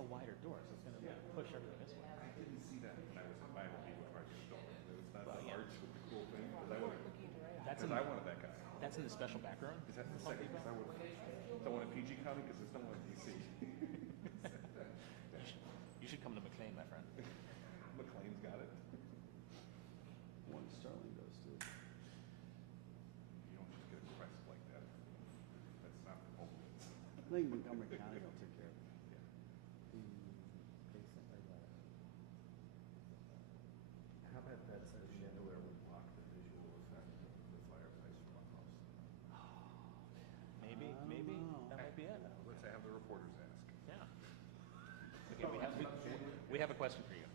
a wider door, so it's going to push everything this way. I didn't see that when I was buying the Navy project building. It was not the yeah. arch with the cool thing. Because That's I wanted that guy. That's in the special back room. Is that in the second? Because I would don't want a PG County because there's no one in DC. You should come to McLean, my friend. McLean's got it. One Sterling goes to. You don't just get a crest like that. That's not the whole. I think Montgomery County will take care of it. How about that chandelier would block the visual effect of the fireplace from a house? Maybe that might be it. Let's have the reporters ask. Yeah. Okay, we have a question for you.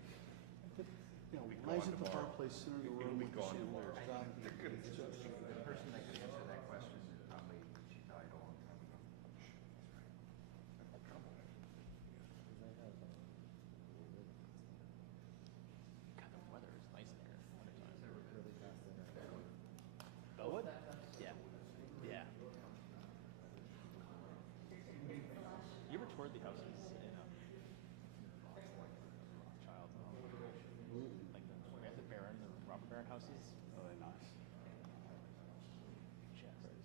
You know, why isn't the fireplace center in the room with the chandelier? The person that could answer that question is probably, she died a long time ago. God, the weather is nice in here. Bellwood? Yeah. Yeah. You ever toured the houses in Child? Like we have the Baron, the Robert Baron houses. Oh, they're nice. Stunning architecture.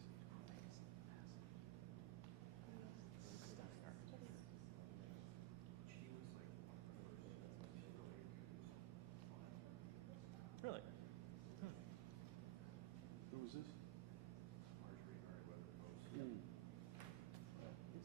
Really? Who was this? Yeah. Who's that up there? No. There are three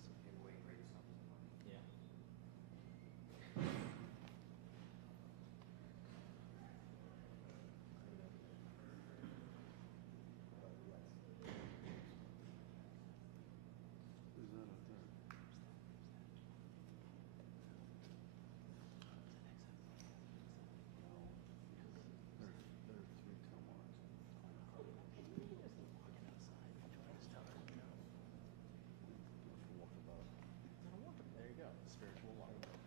Tomahawks. Walkabout. There you go. Spiritual walkabout.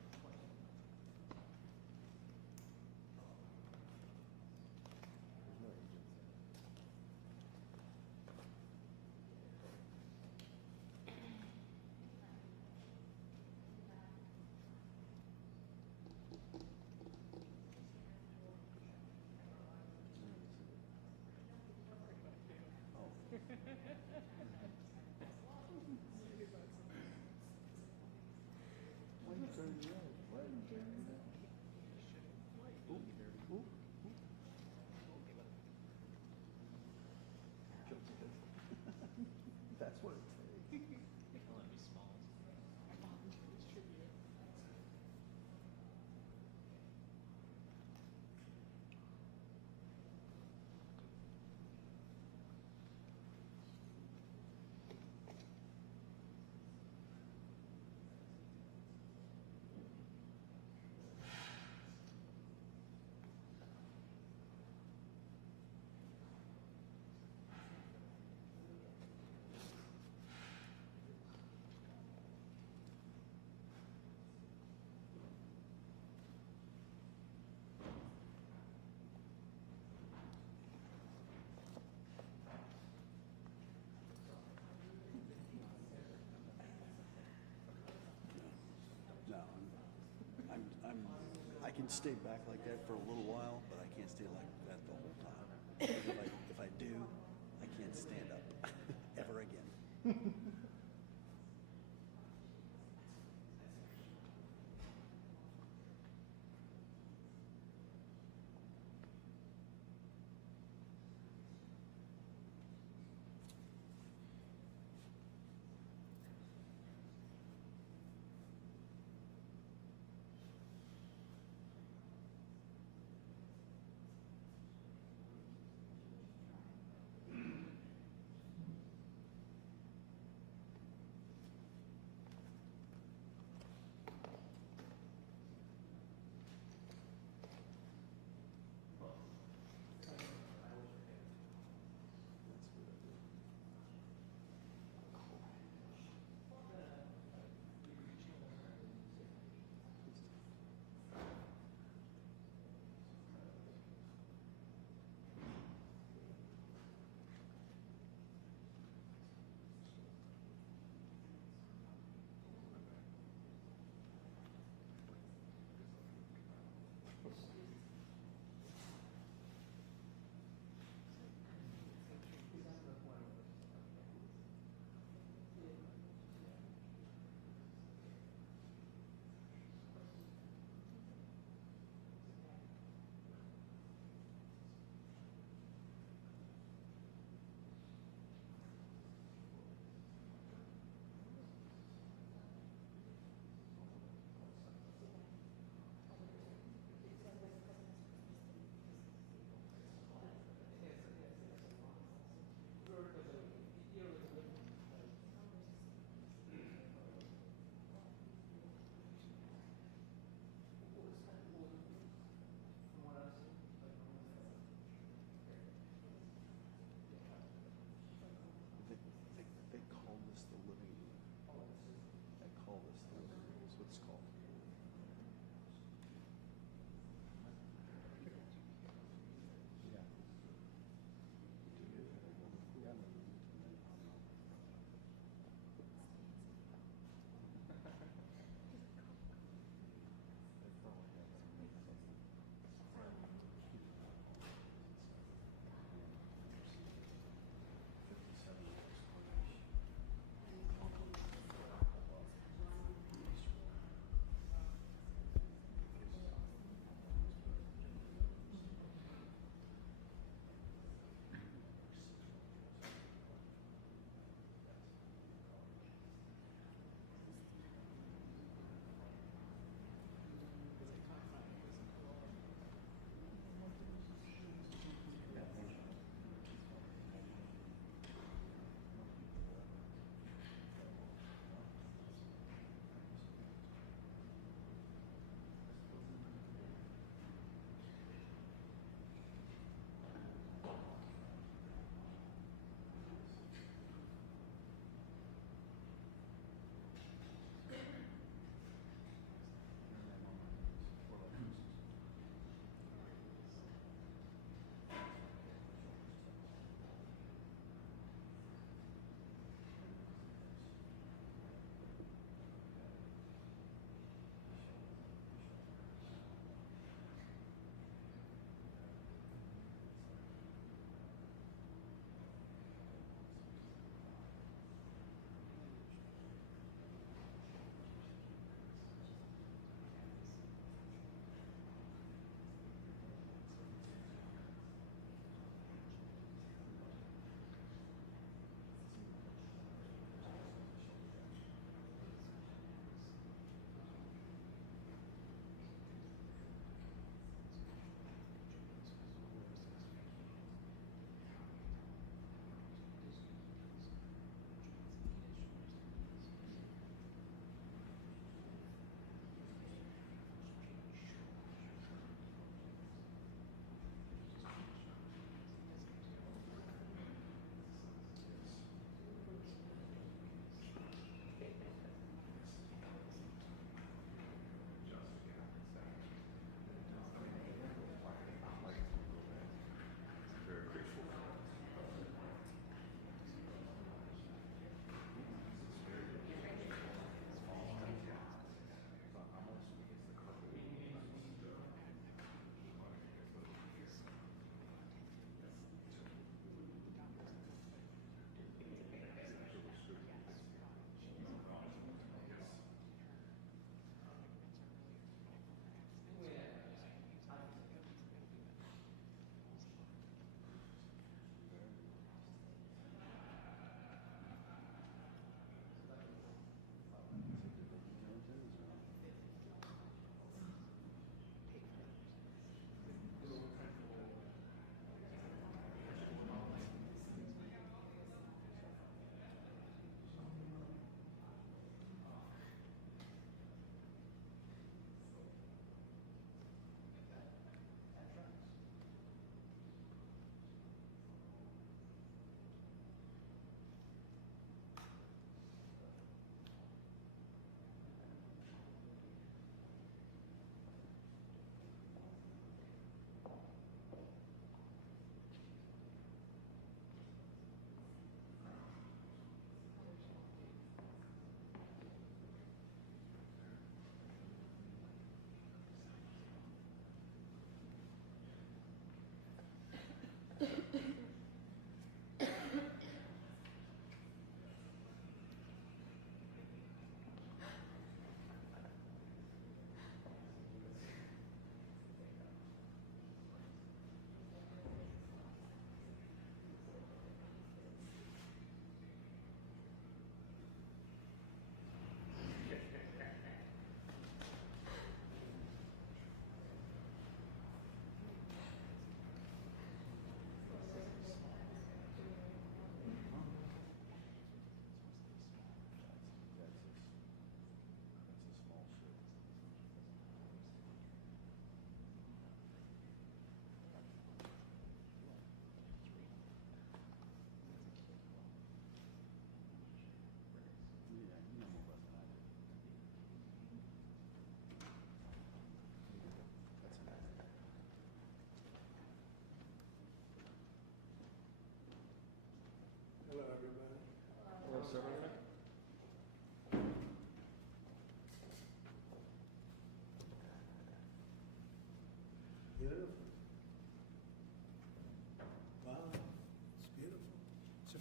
There's no agents there. Why are you turning red? Why are you turning red? Ooh. That's what it takes. Let me small. No, I can stay back like that for a little while, but I can't stay like that the whole time. If I do, I can't stand up ever again.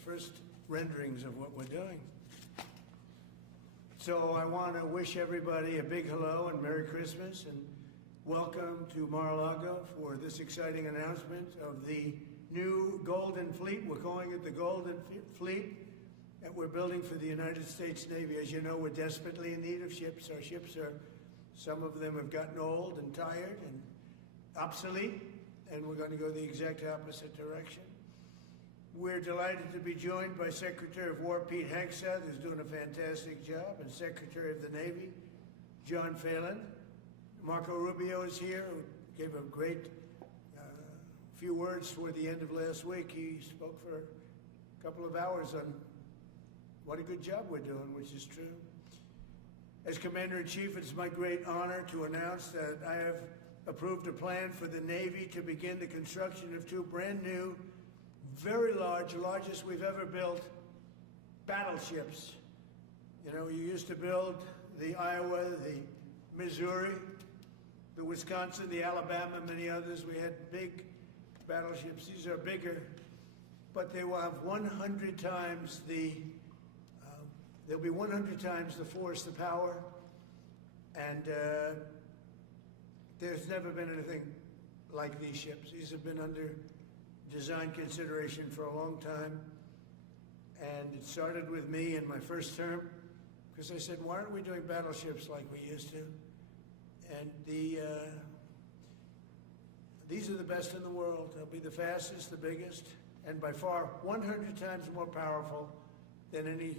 first renderings of what we're doing. So I want to wish everybody a big hello and Merry Christmas and welcome to Mar-a-Lago for this exciting announcement of the new Golden Fleet. We're calling it the Golden Fleet that we're building for the United States Navy. As you know, we're desperately in need of ships. Our ships are, some of them have gotten old and tired and obsolete, and we're going to go the exact opposite direction. We're delighted to be joined by Secretary of War Pete Hegseth, who's doing a fantastic job, and Secretary of the Navy John Phelan. Marco Rubio is here, who gave a great few words toward the end of last week. He spoke for a couple of hours on what a good job we're doing, which is true. As Commander-in-Chief, it's my great honor to announce that I have approved a plan for the Navy to begin the construction of two brand new, very large, largest we've ever built, battleships. You know, you used to build the Iowa, the Missouri, the Wisconsin, the Alabama, many others. We had big battleships. These are bigger, but they will have 100 times the, they'll be 100 times the force, the power, and there's never been anything like these ships. These have been under design consideration for a long time, and it started with me in my first term, because I said, why aren't we doing battleships like we used to? And these are the best in the world. They'll be the fastest, the biggest, and by far 100 times more powerful than any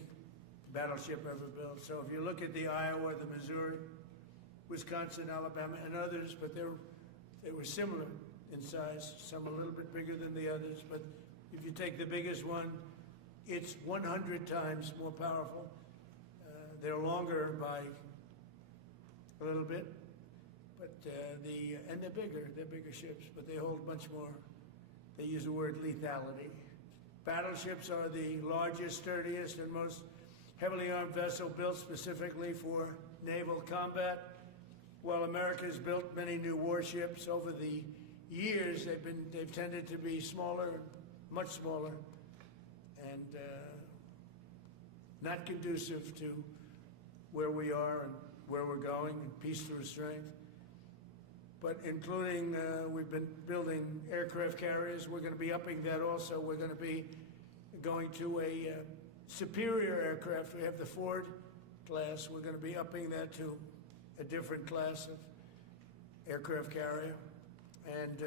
battleship ever built. So if you look at the Iowa, the Missouri, Wisconsin, Alabama, and others, but they were similar in size, some a little bit bigger than the others, but if you take the biggest one, it's 100 times more powerful. They're longer by a little bit, but and they're bigger ships, but they hold much more. They use the word lethality. Battleships are the largest, sturdiest, and most heavily armed vessel built specifically for naval combat. While America has built many new warships over the years, they've tended to be smaller, much smaller, and not conducive to where we are and where we're going, and peace through strength. But including, we've been building aircraft carriers. We're going to be upping that also. We're going to be going to a superior aircraft. We have the Ford class. We're going to be upping that to a different class of aircraft carrier. And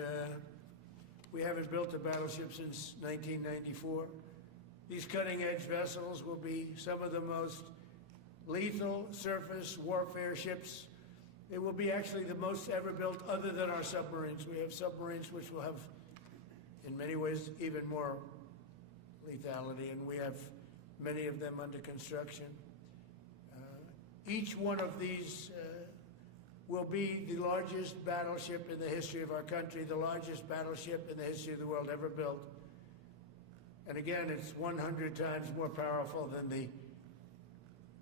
we haven't built a battleship since 1994. These cutting-edge vessels will be some of the most lethal surface warfare ships. They will be actually the most ever built other than our submarines. We have submarines which will have, in many ways, even more lethality, and we have many of them under construction. Each one of these will be the largest battleship in the history of our country, the largest battleship in the history of the world ever built. And again, it's 100 times more powerful than the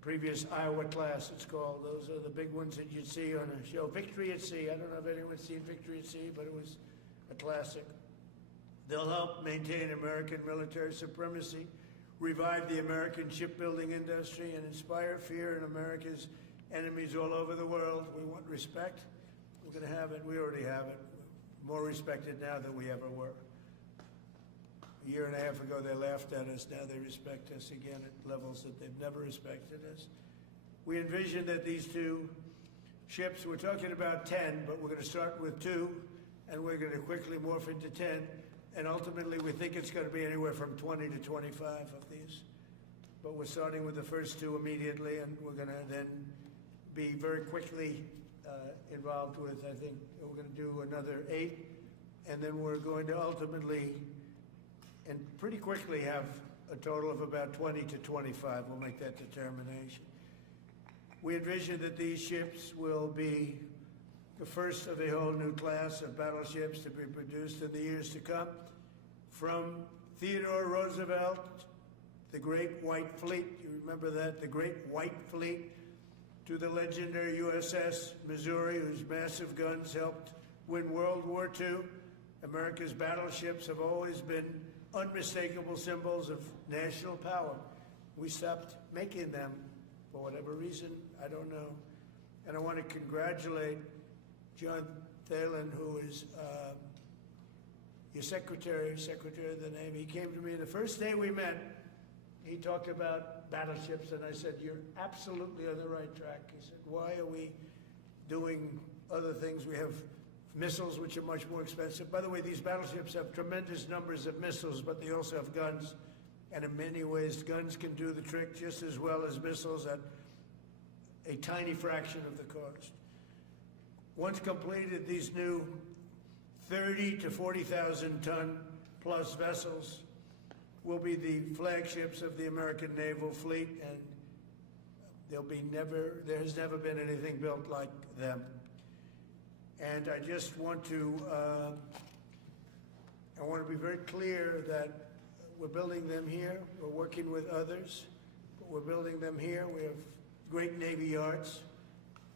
previous Iowa class, it's called. Those are the big ones that you'd see on a show. Victory at Sea. I don't know if anyone's seen Victory at Sea, but it was a classic. They'll help maintain American military supremacy, revive the American shipbuilding industry, and inspire fear in America's enemies all over the world. We want respect. We're going to have it. We already have it. More respected now than we ever were. A year and a half ago, they laughed at us. Now they respect us again at levels that they've never respected us. We envision that these two ships, we're talking about 10, but we're going to start with 2, and we're going to quickly morph into 10. And ultimately, we think it's going to be anywhere from 20 to 25 of these. But we're starting with the first 2 immediately, and we're going to then be very quickly involved with, I think, we're going to do another 8. And then we're going to ultimately, and pretty quickly, have a total of about 20 to 25. We'll make that determination. We envision that these ships will be the first of a whole new class of battleships to be produced in the years to come. From Theodore Roosevelt, the Great White Fleet, you remember that, the Great White Fleet, to the legendary USS Missouri, whose massive guns helped win World War II. America's battleships have always been unmistakable symbols of national power. We stopped making them for whatever reason, I don't know. And I want to congratulate John Phelan, who is your secretary of the Navy. He came to me the first day we met. He talked about battleships, and I said, "You're absolutely on the right track." He said, "Why are we doing other things? We have missiles, which are much more expensive." By the way, these battleships have tremendous numbers of missiles, but they also have guns. And in many ways, guns can do the trick just as well as missiles at a tiny fraction of the cost. Once completed, these new 30 to 40,000 ton plus vessels will be the flagships of the American naval fleet, and there has never been anything built like them. And I just want to, be very clear that we're building them here. We're working with others, but we're building them here. We have great Navy yards.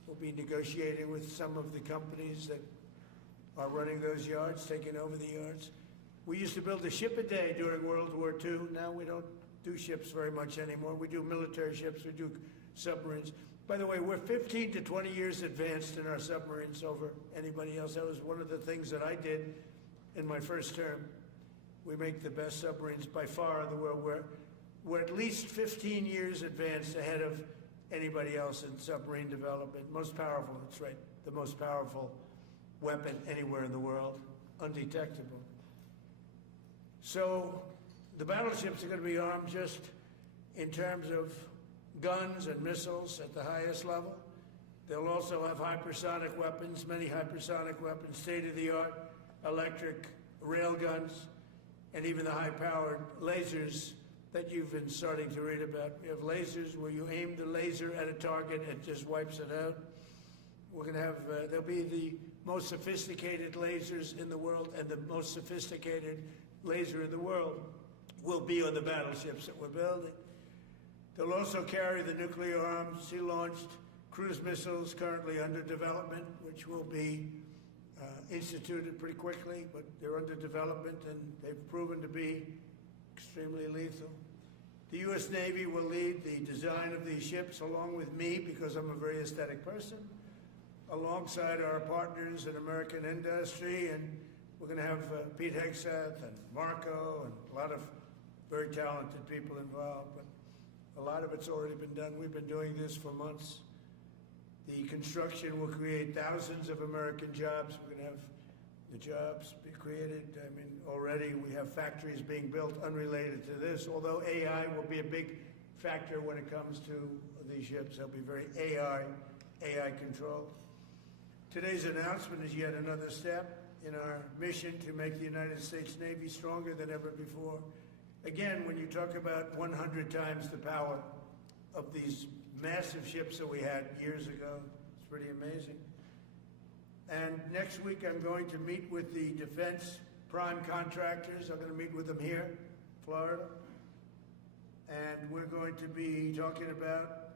We'll be negotiating with some of the companies that are running those yards, taking over the yards. We used to build a ship a day during World War II. Now we don't do ships very much anymore. We do military ships, we do submarines. By the way, we're 15 to 20 years advanced in our submarines over anybody else. That was one of the things that I did in my first term. We make the best submarines by far in the world. We're at least 15 years advanced ahead of anybody else in submarine development. Most powerful, that's right, the most powerful weapon anywhere in the world, undetectable. So the battleships are going to be armed just in terms of guns and missiles at the highest level. They'll also have hypersonic weapons, many hypersonic weapons, state-of-the-art electric rail guns, and even the high-powered lasers that you've been starting to read about. We have lasers where you aim the laser at a target and it just wipes it out. We're going to have, they'll be the most sophisticated lasers in the world, and the most sophisticated laser in the world will be on the battleships that we're building. They'll also carry the nuclear-armed, sea-launched cruise missiles currently under development, which will be instituted pretty quickly, but they're under development and they've proven to be extremely lethal. The U.S. Navy will lead the design of these ships along with me, because I'm a very aesthetic person, alongside our partners in American industry, and we're going to have Pete Hegseth and Marco and a lot of very talented people involved, but a lot of it's already been done. We've been doing this for months. The construction will create thousands of American jobs. We're going to have the jobs be created. I mean, already we have factories being built unrelated to this, although AI will be a big factor when it comes to these ships. They'll be very AI controlled. Today's announcement is yet another step in our mission to make the United States Navy stronger than ever before. Again, when you talk about 100 times the power of these massive ships that we had years ago, it's pretty amazing. And next week I'm going to meet with the defense prime contractors. I'm going to meet with them here, Florida. And we're going to be talking about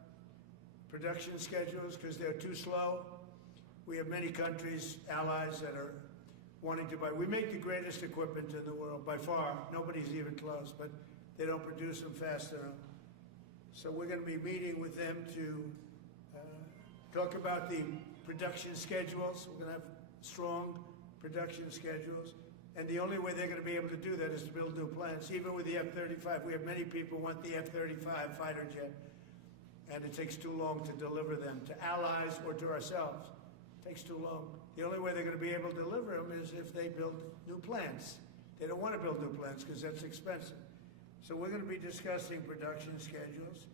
production schedules because they're too slow. We have many countries, allies, that are wanting to buy. We make the greatest equipment in the world, by far. Nobody's even close, but they don't produce them fast enough. So we're going to be meeting with them to talk about the production schedules. We're going to have strong production schedules. And the only way they're going to be able to do that is to build new plants. Even with the F-35, we have many people who want the F-35 fighter jet, and it takes too long to deliver them to allies or to ourselves. It takes too long. The only way they're going to be able to deliver them is if they build new plants. They don't want to build new plants because that's expensive. So we're going to be discussing production schedules.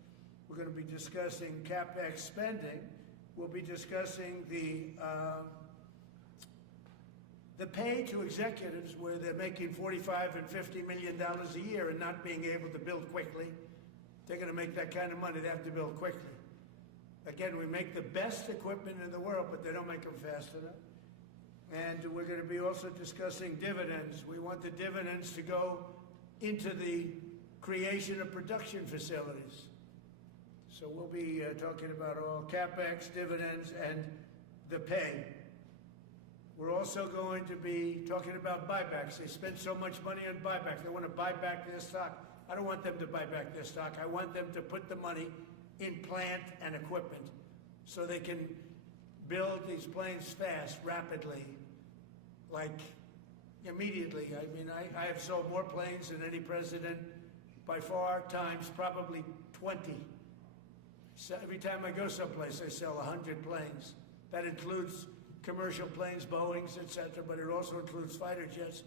We're going to be discussing CapEx spending. We'll be discussing the pay to executives where they're making $45 and $50 million a year and not being able to build quickly. They're going to make that kind of money. They have to build quickly. Again, we make the best equipment in the world, but they don't make them fast enough. And we're going to be also discussing dividends. We want the dividends to go into the creation of production facilities. So we'll be talking about all CapEx, dividends, and the pay We're also going to be talking about buybacks. They spend so much money on buybacks. They want to buy back their stock. I don't want them to buy back their stock. I want them to put the money in plant and equipment so they can build these planes fast, rapidly, like immediately. I mean, I have sold more planes than any president by far, times probably 20. So every time I go someplace, I sell 100 planes. That includes commercial planes, Boeings, etc., but it also includes fighter jets.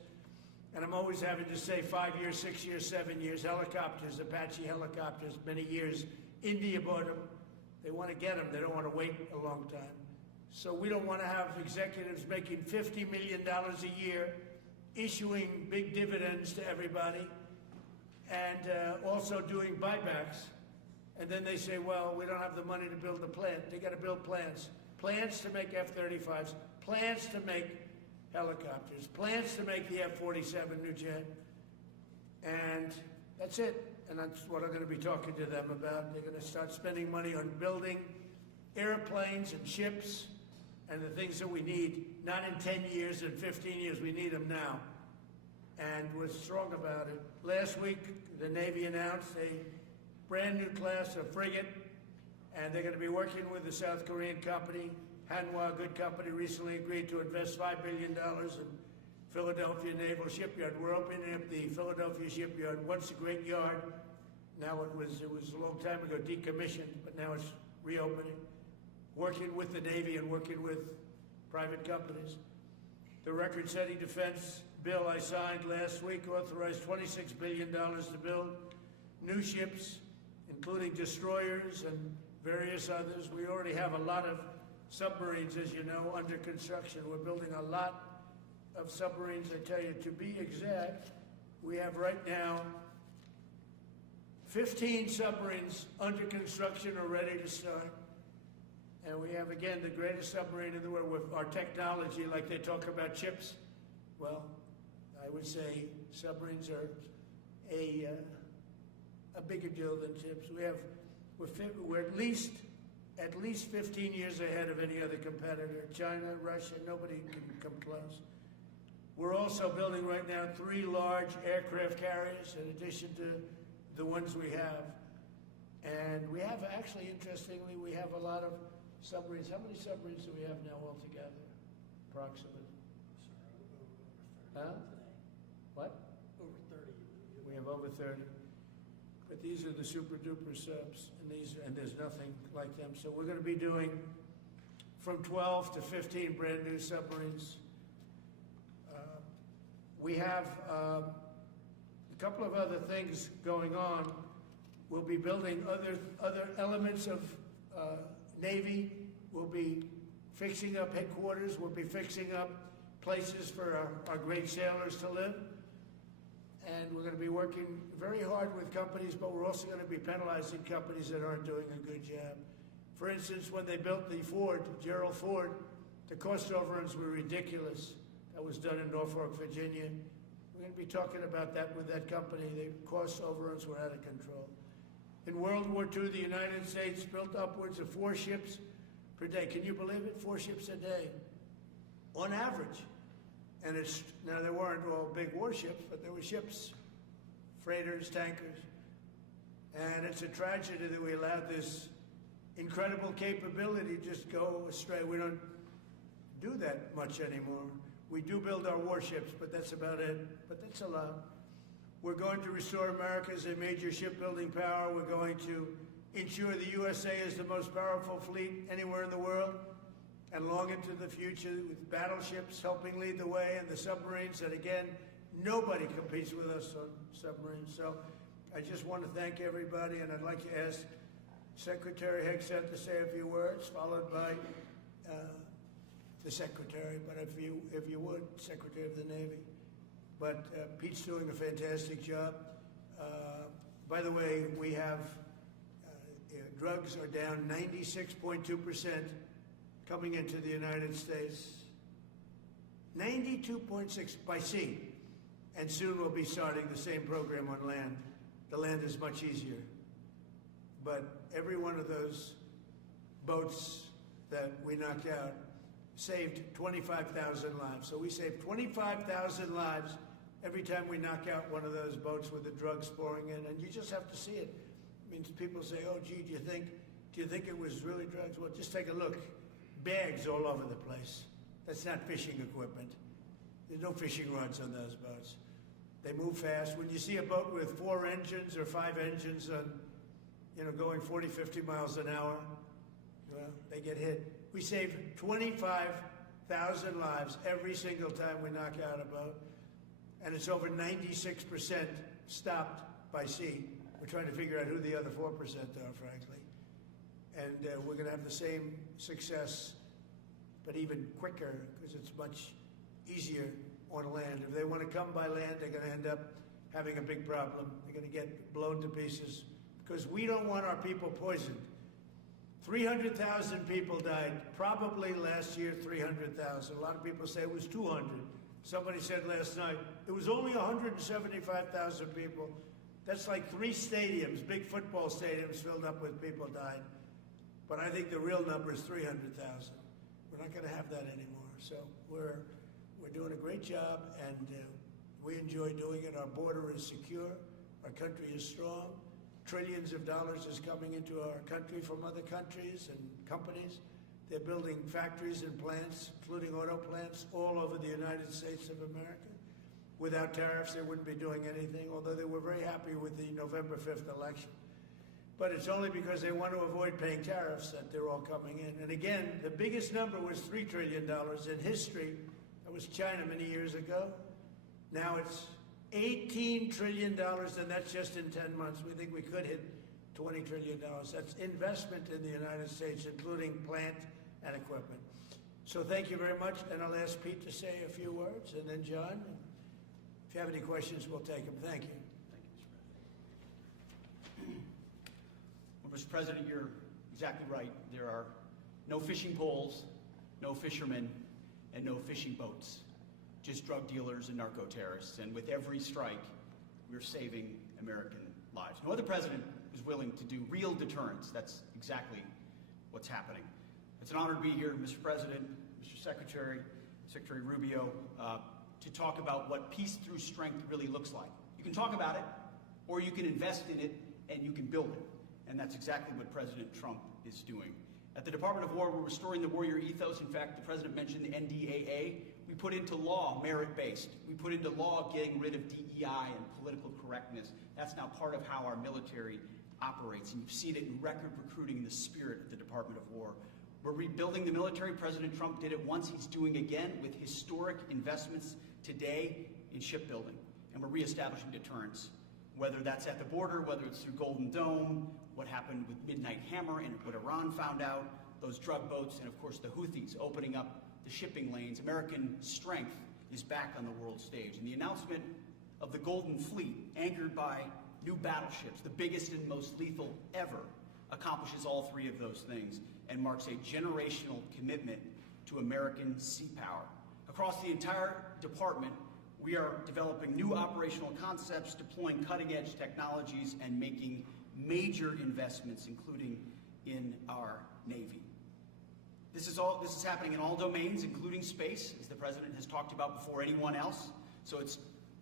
And I'm always having to say 5 years, 6 years, 7 years, helicopters, Apache helicopters, many years. India bought them. They want to get them. They don't want to wait a long time. So we don't want to have executives making $50 million a year, issuing big dividends to everybody, and also doing buybacks. And then they say, well, we don't have the money to build the plant. They got to build plants. Plants to make F-35s, plants to make helicopters, plants to make the F-47 new jet. And that's it. And that's what I'm going to be talking to them about. They're going to start spending money on building airplanes and ships and the things that we need, not in 10 years and 15 years. We need them now. And we're strong about it. Last week, the Navy announced a brand new class of frigate, and they're going to be working with the South Korean company. Hanwha, a good company, recently agreed to invest $5 billion in Philadelphia Naval Shipyard. We're opening up the Philadelphia Shipyard. Once a great yard. Now it was a long time ago decommissioned, but now it's reopening. Working with the Navy and working with private companies. The record-setting defense bill I signed last week authorized $26 billion to build new ships, including destroyers and various others. We already have a lot of submarines, as you know, under construction. We're building a lot of submarines. I tell you, to be exact, we have right now 15 submarines under construction or ready to start. And we have, again, the greatest submarine in the world with our technology, like they talk about chips. Well, I would say submarines are a bigger deal than chips. We're at least 15 years ahead of any other competitor. China, Russia, nobody can come close. We're also building right now 3 large aircraft carriers in addition to the ones we have. And we have, actually, interestingly, we have a lot of submarines. How many submarines do we have now altogether, approximately? Huh? What? Over 30. We have over 30. But these are the super duper subs, and there's nothing like them. So we're going to be doing from 12 to 15 brand new submarines. We have a couple of other things going on. We'll be building other elements of Navy. We'll be fixing up headquarters. We'll be fixing up places for our great sailors to live. And we're going to be working very hard with companies, but we're also going to be penalizing companies that aren't doing a good job. For instance, when they built the Ford, Gerald Ford, the cost overruns were ridiculous. That was done in Norfolk, Virginia. We're going to be talking about that with that company. The cost overruns were out of control. In World War II, the United States built upwards of 4 ships per day. Can you believe it? 4 ships a day, on average. And now they weren't all big warships, but there were ships, freighters, tankers. And it's a tragedy that we allowed this incredible capability just go astray. We don't do that much anymore. We do build our warships, but that's about it. But that's a lot. We're going to restore America as a major shipbuilding power. We're going to ensure the USA is the most powerful fleet anywhere in the world. And long into the future, with battleships helping lead the way, and the submarines, that again, nobody competes with us on submarines. So I just want to thank everybody, and I'd like to ask Secretary Hegseth to say a few words, followed by the Secretary, but if you would, Secretary of the Navy. But Pete's doing a fantastic job. By the way, we have, drugs are down 96.2%. coming into the United States. 92.6 by sea. And soon we'll be starting the same program on land. The land is much easier. But every one of those boats that we knocked out saved 25,000 lives. So we save 25,000 lives every time we knock out one of those boats with the drugs pouring in, and you just have to see it. I mean, people say, "Oh, gee, do you think it was really drugs?" Well, just take a look. Bags all over the place. That's not fishing equipment. There's no fishing rods on those boats. They move fast. When you see a boat with 4 engines or 5 engines on, going 40, 50 miles an hour, well, they get hit. We save 25,000 lives every single time we knock out a boat. And it's over 96% stopped by sea. We're trying to figure out who the other 4% are, frankly. And we're going to have the same success, but even quicker, because it's much easier on land. If they want to come by land, they're going to end up having a big problem. They're going to get blown to pieces, because we don't want our people poisoned. 300,000 people died, probably last year 300,000. A lot of people say it was 200. Somebody said last night, it was only 175,000 people. That's like 3 stadiums, big football stadiums filled up with people died. But I think the real number is 300,000. We're not going to have that anymore. So we're doing a great job, and we enjoy doing it. Our border is secure. Our country is strong. Trillions of dollars is coming into our country from other countries and companies. They're building factories and plants, including auto plants, all over the United States of America. Without tariffs, they wouldn't be doing anything, although they were very happy with the November 5th election. But it's only because they want to avoid paying tariffs that they're all coming in. And again, the biggest number was $3 trillion in history. That was China many years ago. Now it's $18 trillion, and that's just in 10 months. We think we could hit $20 trillion. That's investment in the United States, including plant and equipment. So thank you very much, and I'll ask Pete to say a few words, and then John. If you have any questions, we'll take them. Thank you. Well, Mr. President, you're exactly right. There are no fishing poles, no fishermen, and no fishing boats. Just drug dealers and narco-terrorists. And with every strike, we're saving American lives. No other president was willing to do real deterrence. That's exactly what's happening. It's an honor to be here, Mr. President, Mr. Secretary, Secretary Rubio, to talk about what peace through strength really looks like. You can talk about it, or you can invest in it, and you can build it. And that's exactly what President Trump is doing. At the Department of War, we're restoring the warrior ethos. In fact, the President mentioned the NDAA. We put into law merit-based. We put into law getting rid of DEI and political correctness. That's now part of how our military operates. And you've seen it in record recruiting in the spirit of the Department of War. We're rebuilding the military. President Trump did it once. He's doing again with historic investments today in shipbuilding. And we're reestablishing deterrence, whether that's at the border, whether it's through Golden Dome, what happened with Midnight Hammer and what Iran found out, those drug boats, and of course the Houthis opening up the shipping lanes. American strength is back on the world stage. And the announcement of the Golden Fleet, anchored by new battleships, the biggest and most lethal ever, accomplishes all 3 of those things and marks a generational commitment to American sea power. Across the entire department, we are developing new operational concepts, deploying cutting-edge technologies, and making major investments, including in our Navy. This is happening in all domains, including space, as the President has talked about before anyone else. So it's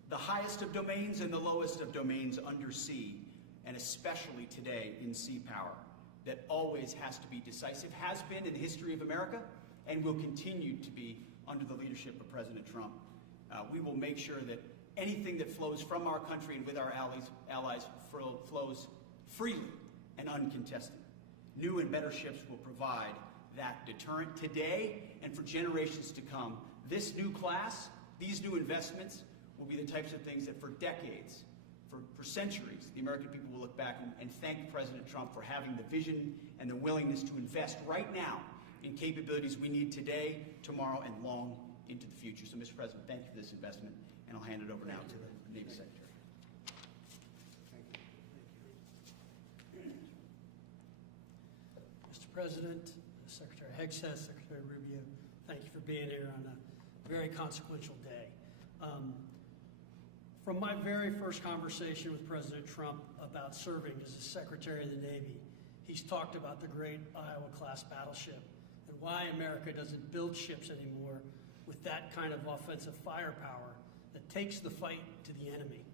the highest of domains and the lowest of domains under sea, and especially today in sea power, that always has to be decisive, has been in the history of America, and will continue to be under the leadership of President Trump. We will make sure that anything that flows from our country and with our allies flows freely and uncontested. New and better ships will provide that deterrent today and for generations to come. This new class, these new investments, will be the types of things that for decades, for centuries, the American people will look back and thank President Trump for having the vision and the willingness to invest right now in capabilities we need today, tomorrow, and long into the future. So, Mr. President, thank you for this investment, and I'll hand it over now to the Navy Secretary. Mr. President, Secretary Hegseth, Secretary Rubio, thank you for being here on a very consequential day. From my very first conversation with President Trump about serving as the Secretary of the Navy, he's talked about the great Iowa-class battleship and and why America doesn't build ships anymore with that kind of offensive firepower that takes the fight to the enemy.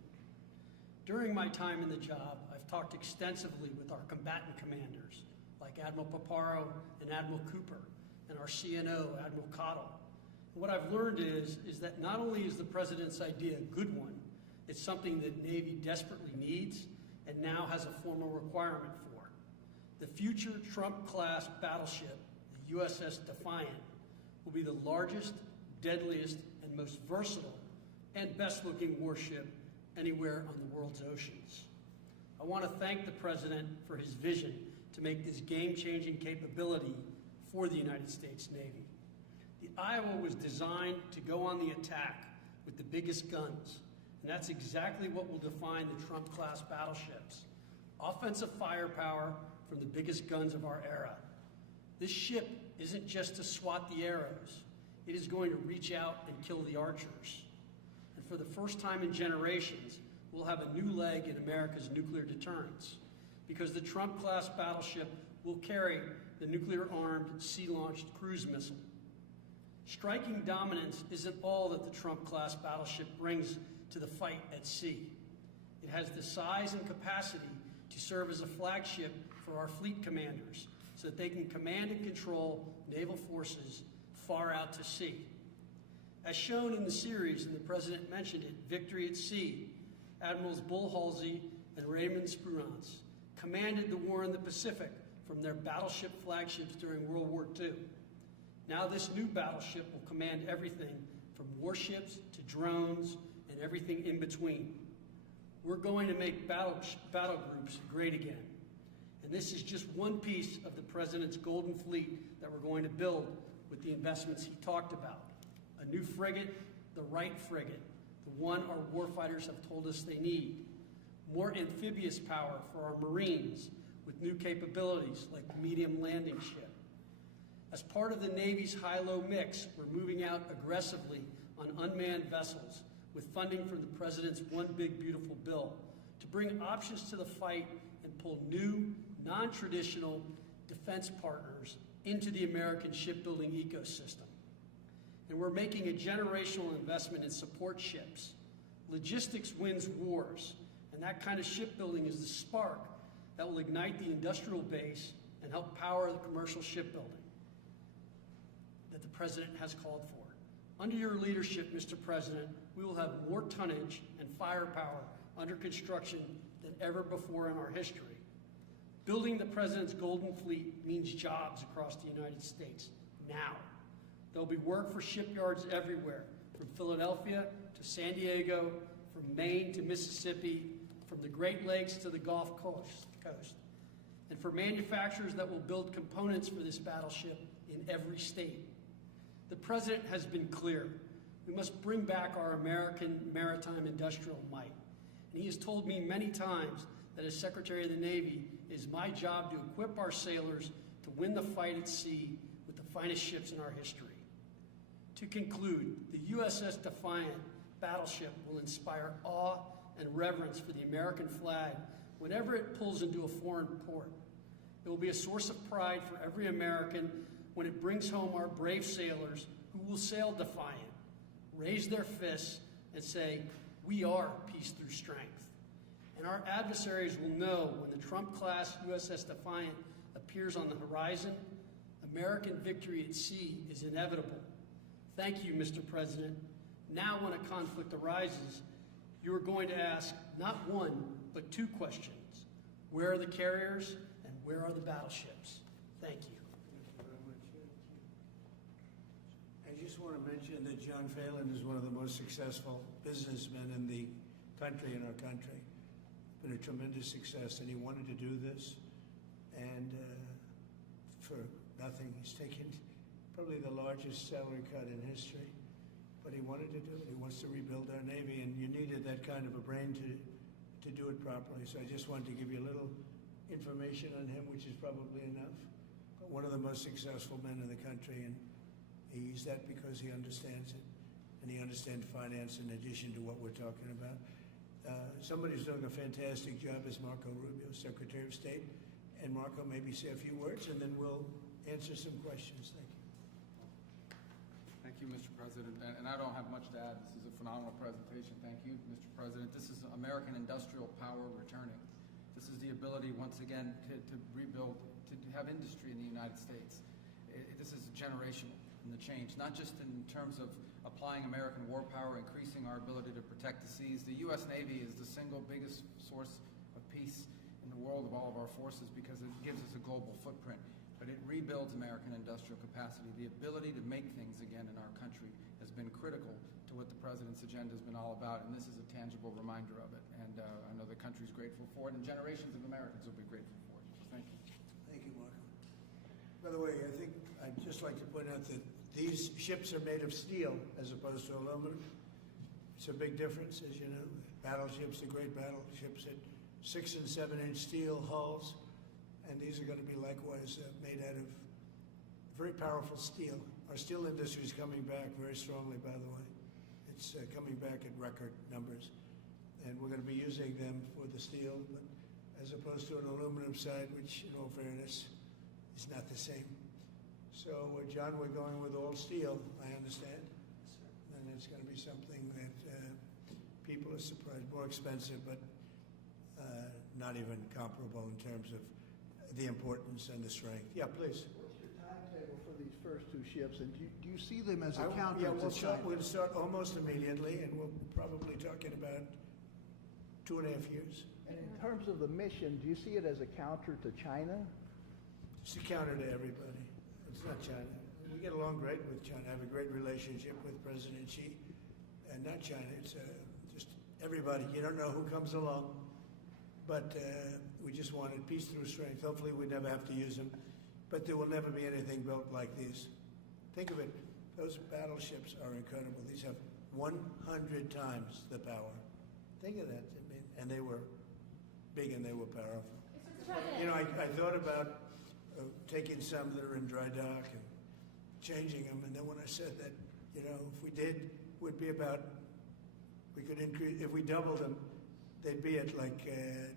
During my time in the job, I've talked extensively with our combatant commanders, like Admiral Paparo and Admiral Cooper, and our CNO, Admiral Cottle. And what I've learned is that not only is the President's idea a good one, it's something that Navy desperately needs and now has a formal requirement for. The future Trump-class battleship, the USS Defiant, will be the largest, deadliest, and most versatile and best-looking warship anywhere on the world's oceans. I want to thank the President for his vision to make this game-changing capability for the United States Navy. The Iowa was designed to go on the attack with the biggest guns, and that's exactly what will define the Trump-class battleships. Offensive firepower from the biggest guns of our era. This ship isn't just to swat the arrows. It is going to reach out and kill the archers. And for the first time in generations, we'll have a new leg in America's nuclear deterrence, because the Trump-class battleship will carry the nuclear-armed, sea-launched cruise missile. Striking dominance isn't all that the Trump-class battleship brings to the fight at sea. It has the size and capacity to serve as a flagship for our fleet commanders so that they can command and control naval forces far out to sea. As shown in the series, and the President mentioned it, Victory at Sea, Admirals Bull Halsey and Raymond Spruance commanded the war in the Pacific from their battleship flagships during World War II. Now this new battleship will command everything from warships to drones and everything in between. We're going to make battle groups great again. And this is just one piece of the President's Golden Fleet that we're going to build with the investments he talked about. A new frigate, the right frigate, the one our warfighters have told us they need. More amphibious power for our Marines with new capabilities like the medium landing ship. As part of the Navy's high-low mix, we're moving out aggressively on unmanned vessels with funding from the President's One Big Beautiful Bill to bring options to the fight and pull new, non-traditional defense partners into the American shipbuilding ecosystem. And we're making a generational investment in support ships. Logistics wins wars, and that kind of shipbuilding is the spark that will ignite the industrial base and help power the commercial shipbuilding that the President has called for. Under your leadership, Mr. President, we will have more tonnage and firepower under construction than ever before in our history. Building the President's Golden Fleet means jobs across the United States, now. There'll be work for shipyards everywhere, from Philadelphia to San Diego, from Maine to Mississippi, from the Great Lakes to the Gulf Coast. And for manufacturers that will build components for this battleship in every state. The President has been clear. We must bring back our American maritime industrial might. And he has told me many times that as Secretary of the Navy, it is my job to equip our sailors to win the fight at sea with the finest ships in our history. To conclude, the USS Defiant battleship will inspire awe and reverence for the American flag whenever it pulls into a foreign port. It will be a source of pride for every American when it brings home our brave sailors who will sail defiant, raise their fists, and say, "We are peace through strength." And our adversaries will know when the Trump-class USS Defiant appears on the horizon, American victory at sea is inevitable. Thank you, Mr. President. Now when a conflict arises, you are going to ask not one, but two questions. Where are the carriers and where are the battleships? Thank you. Thank you very much. I just want to mention that John Phelan is one of the most successful businessmen in the country, in our country. Been a tremendous success, and he wanted to do this, and for nothing. He's taken probably the largest salary cut in history, but he wanted to do it. He wants to rebuild our Navy, and you needed that kind of a brain to do it properly. So I just wanted to give you a little information on him, which is probably enough. But one of the most successful men in the country, and he's that because he understands it, and he understands finance in addition to what we're talking about. Somebody who's doing a fantastic job is Marco Rubio, Secretary of State. And Marco, maybe say a few words, and then we'll answer some questions. Thank you. you, Mr. President. And I don't have much to add. This is a phenomenal presentation. Thank you, Mr. President. This is American industrial power returning. This is the ability, once again, to rebuild, to have industry in the United States. This is generational in the change, not just in terms of applying American war power, increasing our ability to protect the seas. The U.S. Navy is the single biggest source of peace in the world of all of our forces because it gives us a global footprint. But it rebuilds American industrial capacity. The ability to make things again in our country has been critical to what the President's agenda has been all about, and this is a tangible reminder of it. And I know the country's grateful for it, and generations of Americans will be grateful for it. So thank you. Thank you, Marco. By the way, I think I'd just like to point out that these ships are made of steel as opposed to aluminum. It's a big difference, as you know. Battleships, the great battleships, had 6- and 7-inch steel hulls, and these are going to be likewise made out of very powerful steel. Our steel industry is coming back very strongly, by the way. It's coming back at record numbers, and we're going to be using them for the steel, but as opposed to an aluminum side, which, in all fairness, is not the same. So, John, we're going with all steel, I understand, and it's going to be something that people are surprised, more expensive, but not even comparable in terms of the importance and the strength. Yeah, please. What's your timetable for these first two ships, and do you see them as a counter Yeah, to China? we'll start almost immediately, and we'll probably talk in about 2.5 years. And in terms of the mission, do you see it as a counter to China? It's a counter to everybody. It's not China. We get along great with China. I have a great relationship with President Xi, and not China. It's just everybody. You don't know who comes along, but we just wanted peace through strength. Hopefully we never have to use them, but there will never be anything built like these. Think of it. Those battleships are incredible. These have 100 times the power. Think of that. I mean, and they were big and they were powerful. You know, I thought about taking some that are in dry dock and changing them, and then when I said that, you know, if we did, would be about, we could increase, if we doubled them, they'd be at like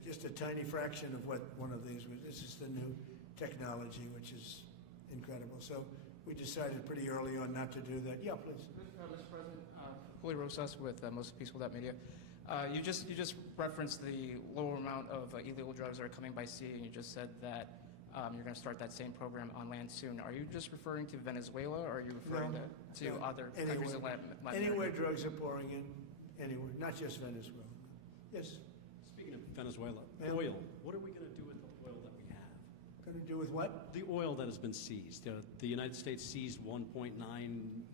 just a tiny fraction of what one of these was. This is the new technology, which is incredible. So we decided pretty early on not to do that. Yeah, please. Mr. President, Julio Rosas with Most Peaceful.media. You just referenced the lower amount of illegal drugs that are coming by sea, and you just said that you're going to start that same program on land soon. Are you just referring to Venezuela, or are you referring to other countries in Latin America? Anywhere drugs are pouring in, anywhere, not just Venezuela. Yes? Speaking of Venezuela, oil. What are we going to do with the oil that we have? Going to do with what? The oil that has been seized. The United States seized 1.9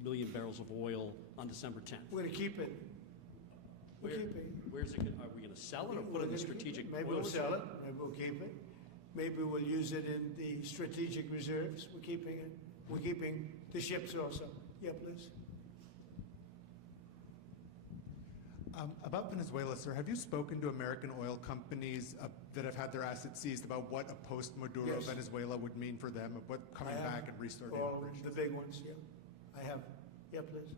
million barrels of oil on December 10th. We're going to keep it. We're keeping. Where's it? Are we going to sell it or put it in the strategic oil? Maybe we'll sell it. Maybe we'll keep it. Maybe we'll use it in the strategic reserves. We're keeping it. We're keeping the ships also. Yeah, please. About Venezuela, sir, have you spoken to American oil companies that have had their assets seized about what a post-Maduro Venezuela would mean for them, of what coming back and restarting operations? The big ones, yeah. I have. Yeah, please.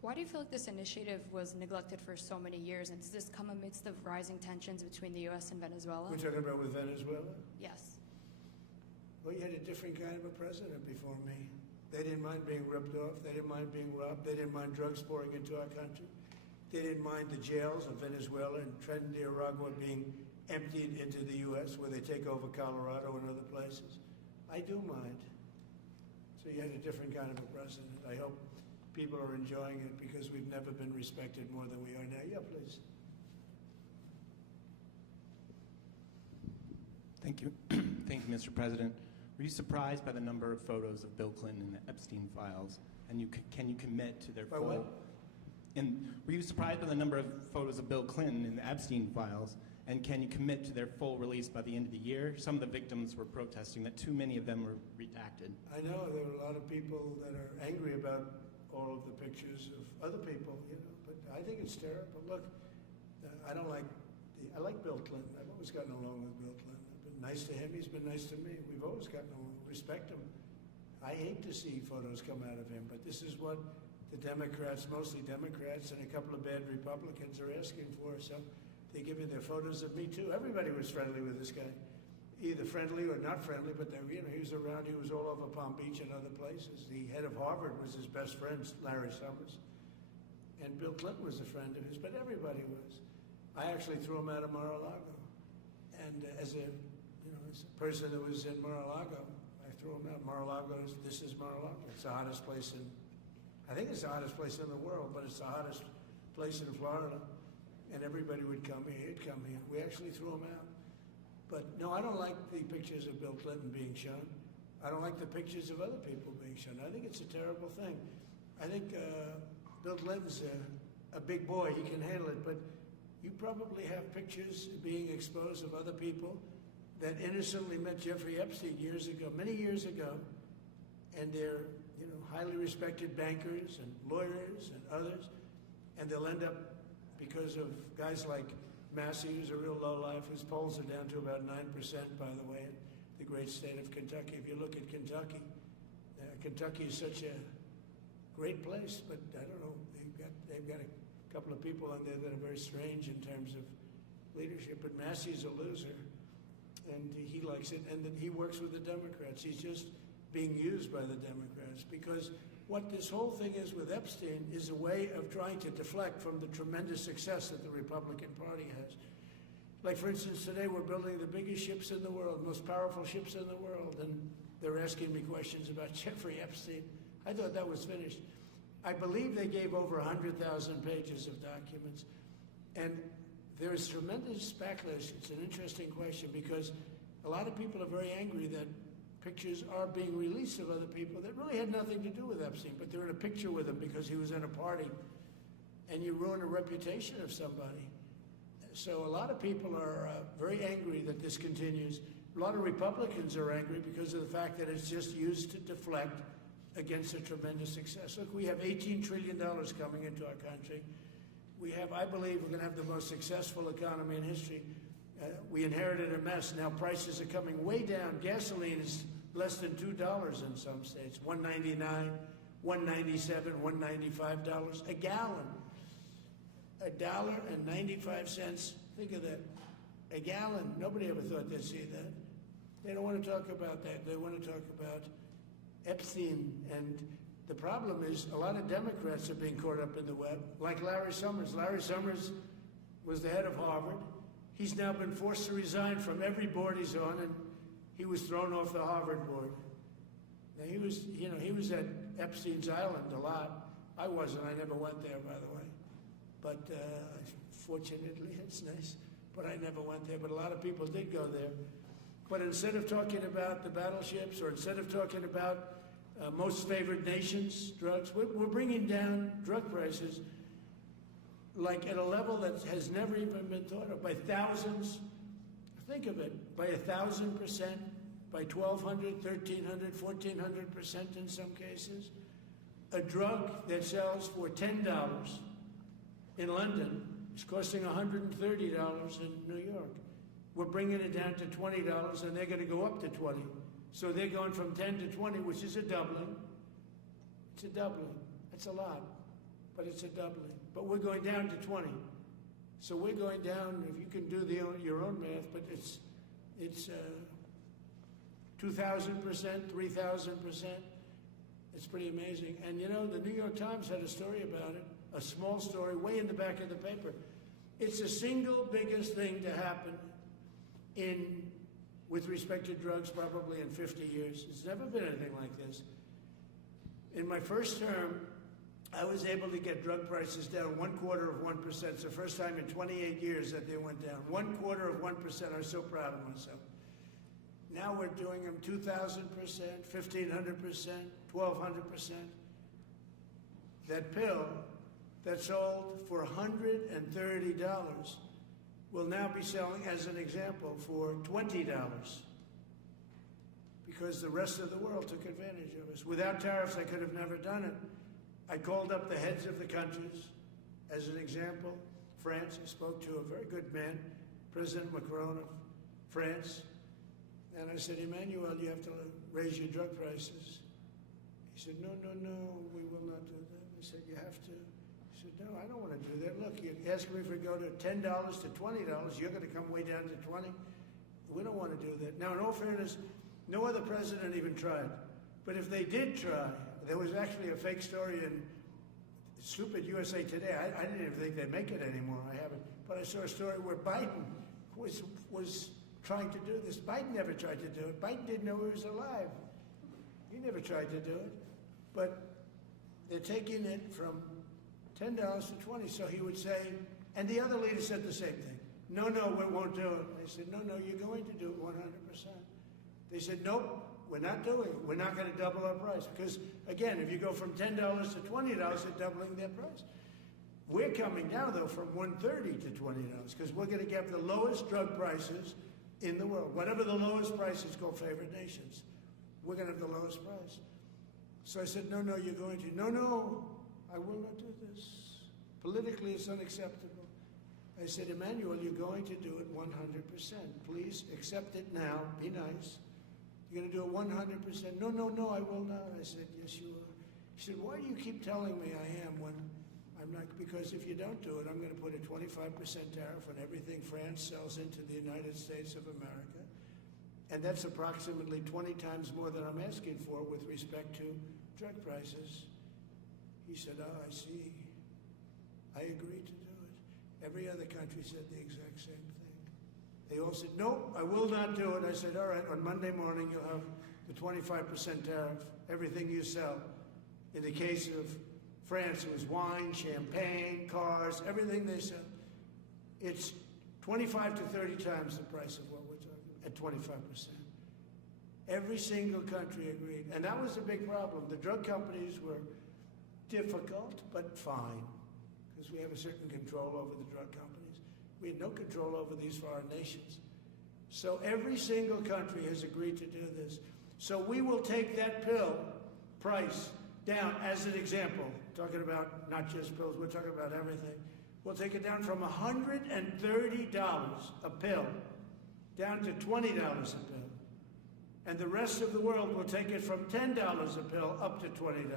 Why do you feel like this initiative was neglected for so many years, and does this come amidst the rising tensions between the U.S. and Venezuela? We're talking about with Venezuela? Yes. Well, you had a different kind of a president before me. They didn't mind being ripped off. They didn't mind being robbed. They didn't mind drugs pouring into our country. They didn't mind the jails of Venezuela and Trinidad and Nicaragua being emptied into the U.S., where they take over Colorado and other places. I do mind. So you had a different kind of a president. I hope people are enjoying it because we've never been respected more than we are now. Yeah, please. Thank you. Thank you, Mr. President. Were you surprised by the number of photos of Bill Clinton in the Epstein files? And can you commit to their By what? And were you surprised by the number of photos of Bill Clinton in the Epstein files? And can you commit to their full release by the end of the year? Some of the victims were protesting that too many of them were redacted. I know there are a lot of people that are angry about all of the pictures of other people, you know, but I think it's terrible. Look, I like Bill Clinton. I've always gotten along with Bill Clinton. I've been nice to him. He's been nice to me. We've always gotten along. Respect him. I hate to see photos come out of him, but this is what the Democrats, mostly Democrats, and a couple of bad Republicans are asking for. So they give me their photos of me too. Everybody was friendly with this guy. either friendly or not friendly, but they, you know, he was around. He was all over Palm Beach and other places. The head of Harvard was his best friend, Larry Summers, and Bill Clinton was a friend of his. But everybody was. I actually threw him out of Mar-a-Lago, and as a person that was in Mar-a-Lago, I threw him out. Mar-a-Lago this is Mar-a-Lago. It's the hottest place I think it's the hottest place in the world, but it's the hottest place in Florida. And everybody would come here, he'd come here. We actually threw him out. But no, I don't like the pictures of Bill Clinton being shown. I don't like the pictures of other people being shown. I think it's a terrible thing. I think Bill Clinton's a big boy, he can handle it, but you probably have pictures being exposed of other people that innocently met Jeffrey Epstein years ago, many years ago, and they're highly respected bankers and lawyers and others, and they'll end up, because of guys like Massey, who's a real lowlife, whose polls are down to about 9%, by the way, in the great state of Kentucky. If you look at Kentucky, Kentucky is such a great place, but I don't know, they've got a couple of people on there that are very strange in terms of leadership, but Massey's a loser, and he likes it, and then he works with the Democrats. He's just being used by the Democrats, because what this whole thing is with Epstein is a way of trying to deflect from the tremendous success that the Republican Party has. Like, for instance, today we're building the biggest ships in the world, most powerful ships in the world, and they're asking me questions about Jeffrey Epstein. I thought that was finished. I believe they gave over 100,000 pages of documents, and there is tremendous backlash. It's an interesting question, because a lot of people are very angry that pictures are being released of other people that really had nothing to do with Epstein, but they're in a picture with him because he was at a party, and you ruin a reputation of somebody. So a lot of people are very angry that this continues. A lot of Republicans are angry because of the fact that it's just used to deflect against a tremendous success. Look, we have $18 trillion coming into our country. We have, I believe, we're going to have the most successful economy in history. We inherited a mess. Now prices are coming way down. Gasoline is less than $2 in some states. $1.99, $1.97, $1.95 a gallon. $1.95. Think of that. A gallon. Nobody ever thought they'd see that. They don't want to talk about that. They want to talk about Epstein. And the problem is a lot of Democrats are being caught up in the web, like Larry Summers. Larry Summers was the head of Harvard. He's now been forced to resign from every board he's on, and he was thrown off the Harvard board. Now, he was at Epstein's Island a lot. I wasn't. I never went there, by the way. But fortunately, it's nice. But I never went there. But a lot of people did go there. But instead of talking about the battleships, or instead of talking about most favored nations drugs, we're bringing down drug prices like at a level that has never even been thought of, by thousands. Think of it, by 1,000%, by 1,200, 1,300, 1,400% in some cases. A drug that sells for $10 in London is costing $130 in New York. We're bringing it down to $20, and they're going to go up to 20. So they're going from 10 to 20, which is a doubling. It's a doubling. It's a lot, but it's a doubling. But we're going down to 20. So we're going down, if you can do your own math, but it's 2,000%, 3,000%. It's pretty amazing. And the New York Times had a story about it, a small story, way in the back of the paper. It's the single biggest thing to happen with respect to drugs probably in 50 years. It's never been anything like this. In my first term, I was able to get drug prices down 0.25%. It's the first time in 28 years that they went down. 0.25%. I'm so proud of myself. Now we're doing them 2,000%, 1,500%, 1,200%. That pill that sold for $130 will now be selling, as an example, for $20, because the rest of the world took advantage of us. Without tariffs, I could have never done it. I called up the heads of the countries. As an example, France, I spoke to a very good man, President Macron of France, and I said, Emmanuel, you have to raise your drug prices. He said, no, we will not do that. I said, you have to. He said, no, I don't want to do that. Look, you ask me if we go to $10 to $20, you're going to come way down to 20. We don't want to do that. Now, in all fairness, no other president even tried. But if they did try, there was actually a fake story in stupid USA Today. I didn't even think they'd make it anymore. I haven't. But I saw a story where Biden was trying to do this. Biden never tried to do it. Biden didn't know he was alive. He never tried to do it. But they're taking it from $10 to $20. So he would say, and the other leaders said the same thing. No, we won't do it. I said, no, you're going to do it 100%. They said, nope, we're not doing it. We're not going to double our price. Because, again, if you go from $10 to $20, they're doubling their price. We're coming down, though, from $130 to $20 because we're going to get the lowest drug prices in the world. Whatever the lowest prices go favored nations, we're going to have the lowest price. So I said, no, you're going to. No, I will not do this. Politically, it's unacceptable. I said, Emmanuel, you're going to do it 100%. Please accept it now. Be nice. You're going to do it 100%. No, I will not. I said, yes, you are. He said, why do you keep telling me I am when I'm not? Because if you don't do it, I'm going to put a 25% tariff on everything France sells into the United States of America. And that's approximately 20 times more than I'm asking for with respect to drug prices. He said, I see. I agree to do it. Every other country said the exact same thing. They all said, nope, I will not do it. I said, all right, on Monday morning you'll have the 25% tariff, everything you sell. In the case of France, it was wine, champagne, cars, everything they sell. It's 25 to 30 times the price of what we're talking about, at 25%. Every single country agreed. And that was the big problem. The drug companies were difficult, but fine, because we have a certain control over the drug companies. We had no control over these foreign nations. So every single country has agreed to do this. So we will take that pill price down, as an example, talking about not just pills, we're talking about everything. We'll take it down from $130 a pill down to $20 a pill. And the rest of the world will take it from $10 a pill up to $20.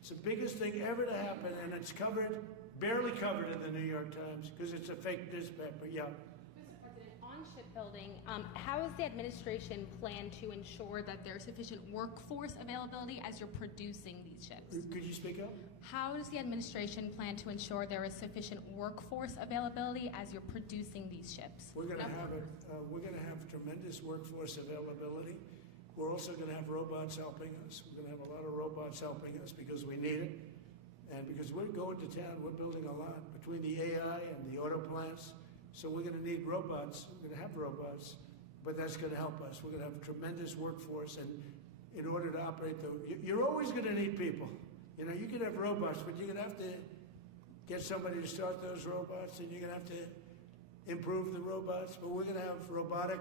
It's the biggest thing ever to happen, and it's covered, barely covered in the New York Times, because it's a fake newspaper. Yeah. Mr. President, on shipbuilding, how is the administration plan to ensure that there's sufficient workforce availability as you're producing these ships? Could you speak up? How does the administration plan to ensure there is sufficient workforce availability as you're producing these ships? We're going to have tremendous workforce availability. We're also going to have robots helping us. We're going to have a lot of robots helping us because we need it. And because we're going to town, we're building a lot between the AI and the auto plants. So we're going to need robots. We're going to have robots, but that's going to help us. We're going to have a tremendous workforce. And in order to operate, you're always going to need people. You know, you can have robots, but you're going to have to get somebody to start those robots, and you're going to have to improve the robots. But we're going to have robotic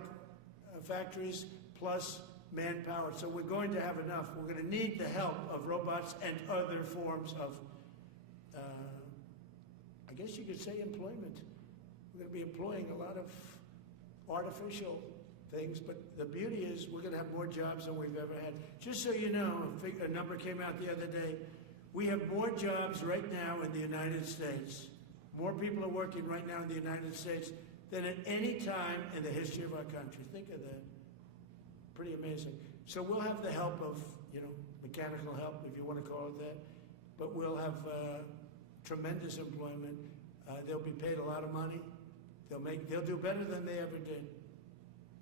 factories plus manpower. So we're going to have enough. We're going to need the help of robots and other forms of, I guess you could say, employment. We're going to be employing a lot of artificial things, but the beauty is we're going to have more jobs than we've ever had. Just so you know, a number came out the other day. We have more jobs right now in the United States. More people are working right now in the United States than at any time in the history of our country. Think of that. Pretty amazing. So we'll have the help of, mechanical help, if you want to call it that, but we'll have tremendous employment. They'll be paid a lot of money. They'll do better than they ever did.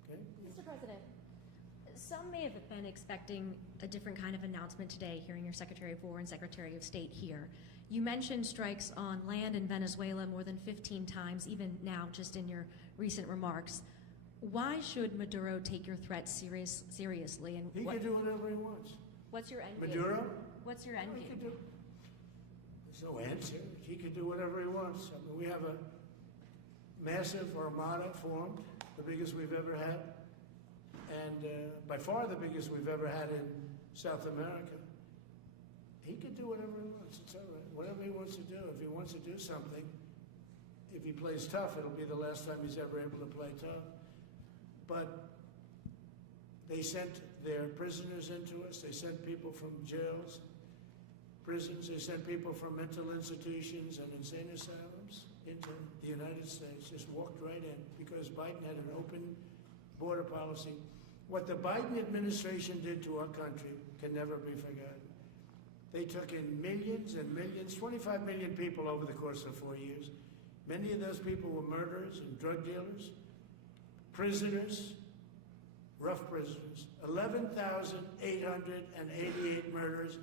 Okay? Mr. President, some may have been expecting a different kind of announcement today, hearing your Secretary of War and Secretary of State here. You mentioned strikes on land in Venezuela more than 15 times, even now, just in your recent remarks. Why should Maduro take your threats seriously? And he can do whatever he wants. What's your end game? Maduro? What's your end game? There's no answer. He can do whatever he wants. I mean, we have a massive armada formed, the biggest we've ever had, and by far the biggest we've ever had in South America. He can do whatever he wants. It's all right. Whatever he wants to do. If he wants to do something, if he plays tough, it'll be the last time he's ever able to play tough. But they sent their prisoners into us. They sent people from jails, prisons. They sent people from mental institutions and insane asylums into the United States. Just walked right in because Biden had an open border policy. What the Biden administration did to our country can never be forgotten. They took in millions and millions, 25 million people over the course of 4 years. Many of those people were murderers and drug dealers, prisoners, rough prisoners. 11,888 murderers.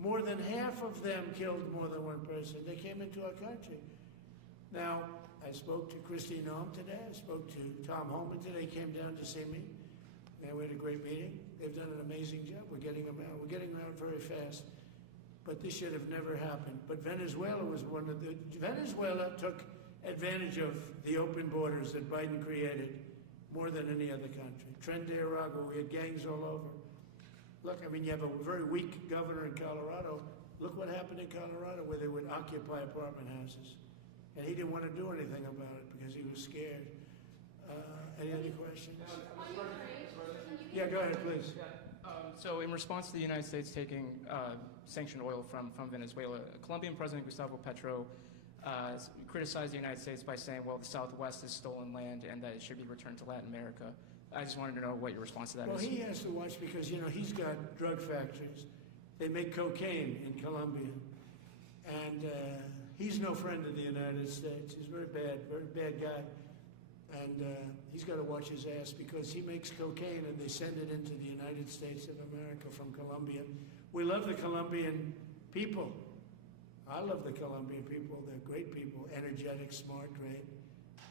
More than half of them killed more than one person. They came into our country. Now, I spoke to Christine Noem today. I spoke to Tom Holman today. He came down to see me. And we had a great meeting. They've done an amazing job. We're getting them out. We're getting them out very fast. But this should have never happened. But Venezuela was one of the... Venezuela took advantage of the open borders that Biden created more than any other country. Tren de Aragua, we had gangs all over. Look, I mean, you have a very weak governor in Colorado. Look what happened in Colorado, where they would occupy apartment houses. And he didn't want to do anything about it because he was scared. Any other questions? Yeah, go ahead, please. So in response to the United States taking sanctioned oil from Venezuela, Colombian President Gustavo Petro criticized the United States by saying, well, the Southwest is stolen land and that it should be returned to Latin America. I just wanted to know what your response to that is. Well, he has to watch because, you know, he's got drug factories. They make cocaine in Colombia. And he's no friend of the United States. He's very bad guy. And he's got to watch his ass because he makes cocaine and they send it into the United States of America from Colombia. We love the Colombian people. I love the Colombian people. They're great people, energetic, smart, great.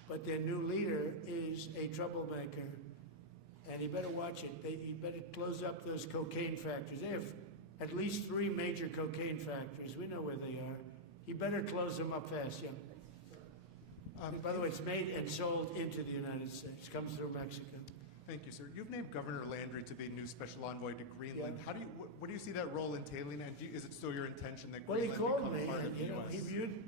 But their new leader is a troublemaker. And he better watch it. He better close up those cocaine factories. They have at least 3 major cocaine factories. We know where they are. He better close them up fast, yeah. By the way, it's made and sold into the United States. Comes through Mexico. Thank you, sir. You've named Governor Landry to be new special envoy to Greenland. Yeah. How do you? What do you see that role entailing? And is it still your intention that Well, he Greenland called become me, part of and the you know, U.S.? he viewed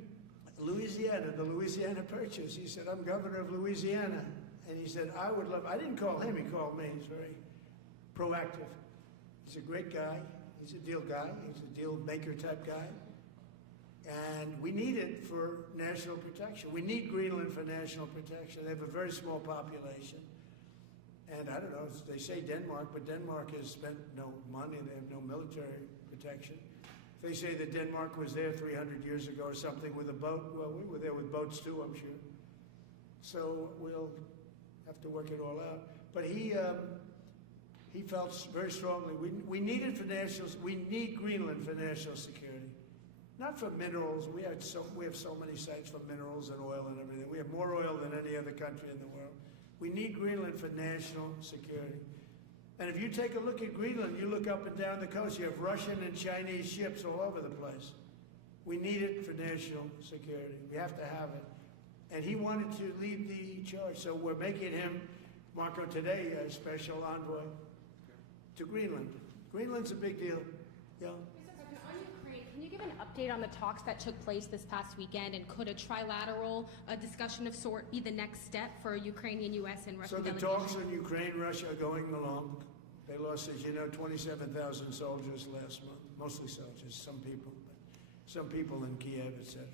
Louisiana, the Louisiana Purchase. He said, "I'm governor of Louisiana," and he said, "I would love." I didn't call him; he called me. He's very proactive. He's a great guy. He's a deal guy. He's a deal maker type guy. And we need it for national protection. We need Greenland for national protection. They have a very small population. And I don't know, they say Denmark, but Denmark has spent no money. They have no military protection. They say that Denmark was there 300 years ago or something with a boat. Well, we were there with boats too, I'm sure. So we'll have to work it all out. But he felt very strongly, we need it for we need Greenland for national security. Not for minerals. We have so many sites for minerals and oil and everything. We have more oil than any other country in the world. We need Greenland for national security. And if you take a look at Greenland, you look up and down the coast, you have Russian and Chinese ships all over the place. We need it for national security. We have to have it. And he wanted to lead the charge. So we're making him, Marco, today, a special envoy to Greenland. Greenland's a big deal. Yeah. Can you give an update on the talks that took place this past weekend, and could a trilateral discussion of sort be the next step for Ukrainian, U.S., and Russian delegations? delegations? So the talks on Ukraine, Russia are going along. They lost, as you know, 27,000 soldiers last month, mostly soldiers, some people in Kiev, etc.,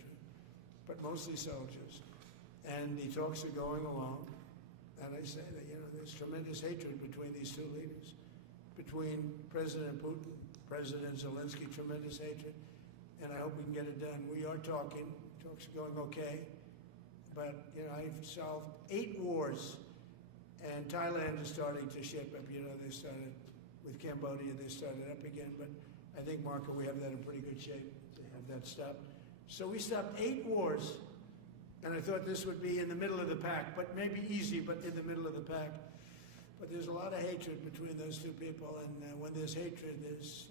but mostly soldiers. And the talks are going along. And I say that, you know, there's tremendous hatred between these two leaders, between President Putin, President Zelensky, tremendous hatred. And I hope we can get it done. We are talking. Talks are going okay. But, you know, I've solved 8 wars. And Thailand is starting to shape up. You know, they started with Cambodia. They started up again. But I think, Marco, we have that in pretty good shape to have that stopped. So we stopped 8 wars. And I thought this would be in the middle of the pack. But maybe easy, but in the middle of the pack. But there's a lot of hatred between those two people. And when there's hatred, there's...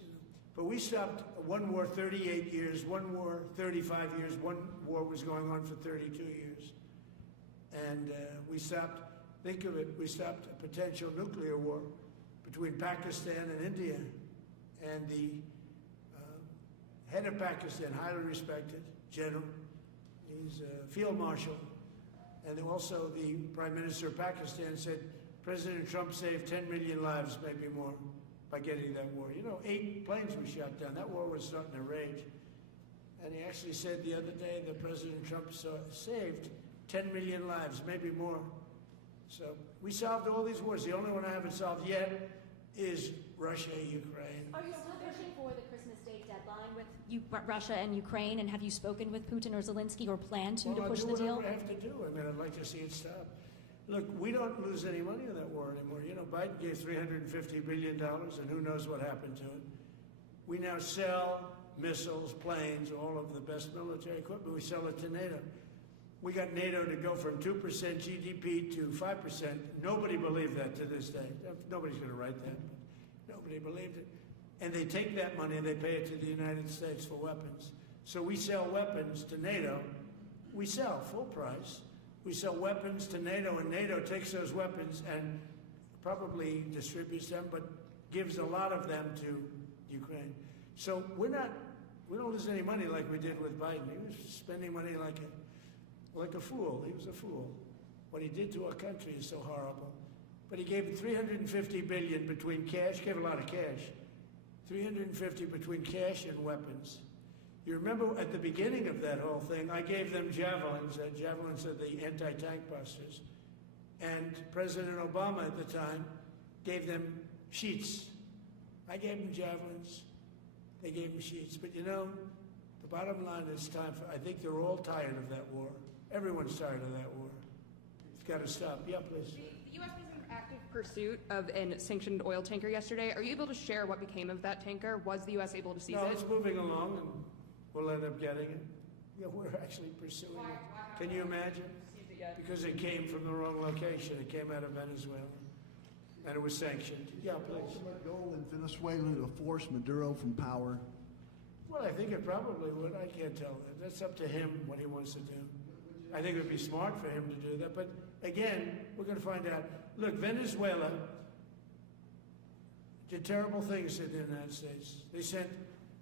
But we stopped one war 38 years, one war 35 years, one war was going on for 32 years. And we stopped, think of it, we stopped a potential nuclear war between Pakistan and India. And the head of Pakistan, highly respected general, he's a field marshal. And also the Prime Minister of Pakistan said, President Trump saved 10 million lives, maybe more, by getting that war. You know, 8 planes were shot down. That war was starting to rage. And he actually said the other day that President Trump saved 10 million lives, maybe more, So we solved all these wars. The only one I haven't solved yet is Russia, Ukraine. Are you still pushing for the Christmas Day deadline with Russia and Ukraine? And have you spoken with Putin or Zelensky or plan to push the deal? I'll do whatever I have to do. I mean, I'd like to see it stop. Look, we don't lose any money on that war anymore. You know, Biden gave $350 billion, and who knows what happened to it. We now sell missiles, planes, all of the best military equipment. We sell it to NATO. We got NATO to go from 2% GDP to 5%. Nobody believed that to this day. Nobody's going to write that, but nobody believed it. And they take that money and they pay it to the United States for weapons. So we sell weapons to NATO. We sell full price. We sell weapons to NATO, and NATO takes those weapons and probably distributes them, but gives a lot of them to Ukraine. So we don't lose any money like we did with Biden. He was spending money like a fool. He was a fool. What he did to our country is so horrible. But he gave $350 billion between cash, gave a lot of cash, $350 between cash and weapons. You remember at the beginning of that whole thing, I gave them javelins. Javelins are the anti-tank busters. And President Obama at the time gave them sheets. I gave them javelins. They gave them sheets. But you know, the bottom line is I think they're all tired of that war. Everyone's tired of that war. It's got to stop. Yeah, please. The U.S. was in active pursuit of a sanctioned oil tanker yesterday. Are you able to share what became of that tanker? Was the U.S. able to seize No, it? it's moving along, and we'll end up getting it. Yeah, we're actually pursuing it. Can you imagine? Because it came from the wrong location. It came out of Venezuela, and it was sanctioned. Yeah, please. Ultimate goal in Venezuela to force Maduro from power. Well, I think it probably would. I can't tell that. That's up to him what he wants to do. I think it would be smart for him to do that. But again, we're going to find out. Look, Venezuela did terrible things to the United States. They sent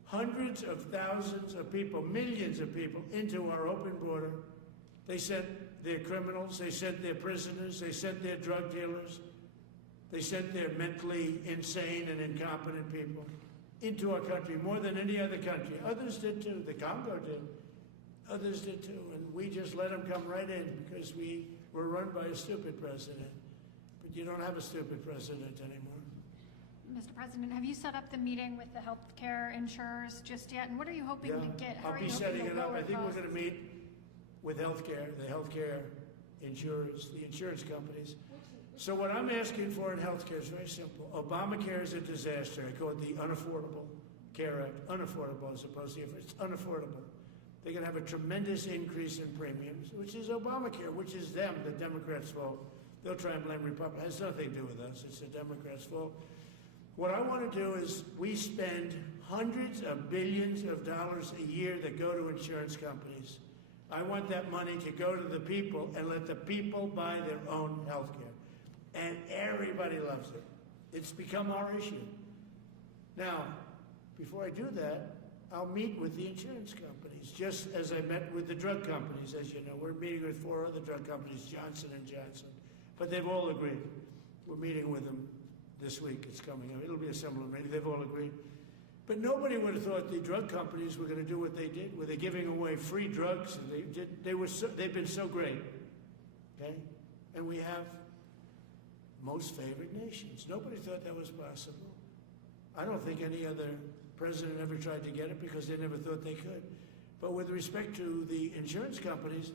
hundreds of thousands of people, millions of people into our open border. They sent their criminals, they sent their prisoners, they sent their drug dealers, they sent their mentally insane and incompetent people into our country more than any other country. Others did too. The Congo did. Others did too. And we just let them come right in because we were run by a stupid president. But you don't have a stupid president anymore. Mr. President, have you set up the meeting with the healthcare insurers just yet? And what are you hoping to get? I'll be setting it up. I think we're going to meet with the healthcare insurers, the insurance companies. So what I'm asking for in healthcare is very simple. Obamacare is a disaster. I call it the Unaffordable Care Act. Unaffordable as opposed to it's unaffordable. They're going to have a tremendous increase in premiums, which is Obamacare, which is them, the Democrats' fault. They'll try and blame Republicans. It has nothing to do with us. It's the Democrats' fault. What I want to do is we spend hundreds of billions of dollars a year that go to insurance companies. I want that money to go to the people and let the people buy their own health care. And everybody loves it. It's become our issue. Now, before I do that, I'll meet with the insurance companies, just as I met with the drug companies, as you know. We're meeting with 4 other drug companies, Johnson & Johnson. But they've all agreed. We're meeting with them this week. It's coming up. It'll be a similar meeting. They've all agreed. But nobody would have thought the drug companies were going to do what they did, where they're giving away free drugs. And they've been so great. Okay? And we have most favored nations. Nobody thought that was possible. I don't think any other president ever tried to get it because they never thought they could. But with respect to the insurance companies,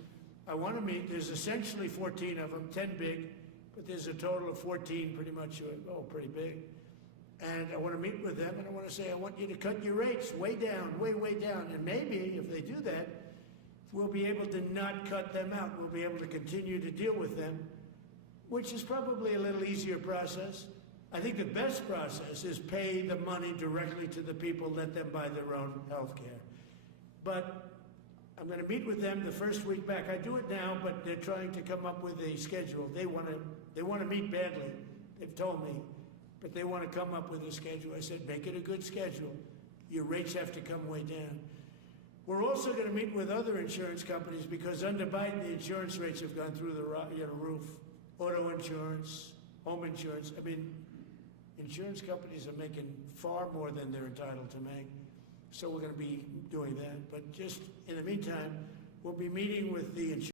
I want to meet. There's essentially 14 of them, 10 big, but there's a total of 14 pretty much, pretty big. And I want to meet with them, and I want to say, I want you to cut your rates way down, way, way down. And maybe if they do that, we'll be able to not cut them out. We'll be able to continue to deal with them, which is probably a little easier process. I think the best process is pay the money directly to the people, let them buy their own health care. But I'm going to meet with them the first week back. I do it now, but they're trying to come up with a schedule. They want to meet badly. They've told me. But they want to come up with a schedule. I said, make it a good schedule. Your rates have to come way down. We're also going to meet with other insurance companies because under Biden, the insurance rates have gone through the roof. Auto insurance, home insurance. I mean, insurance companies are making far more than they're entitled to make. So we're going to be doing that. But just in the meantime, we'll be meeting with the insurance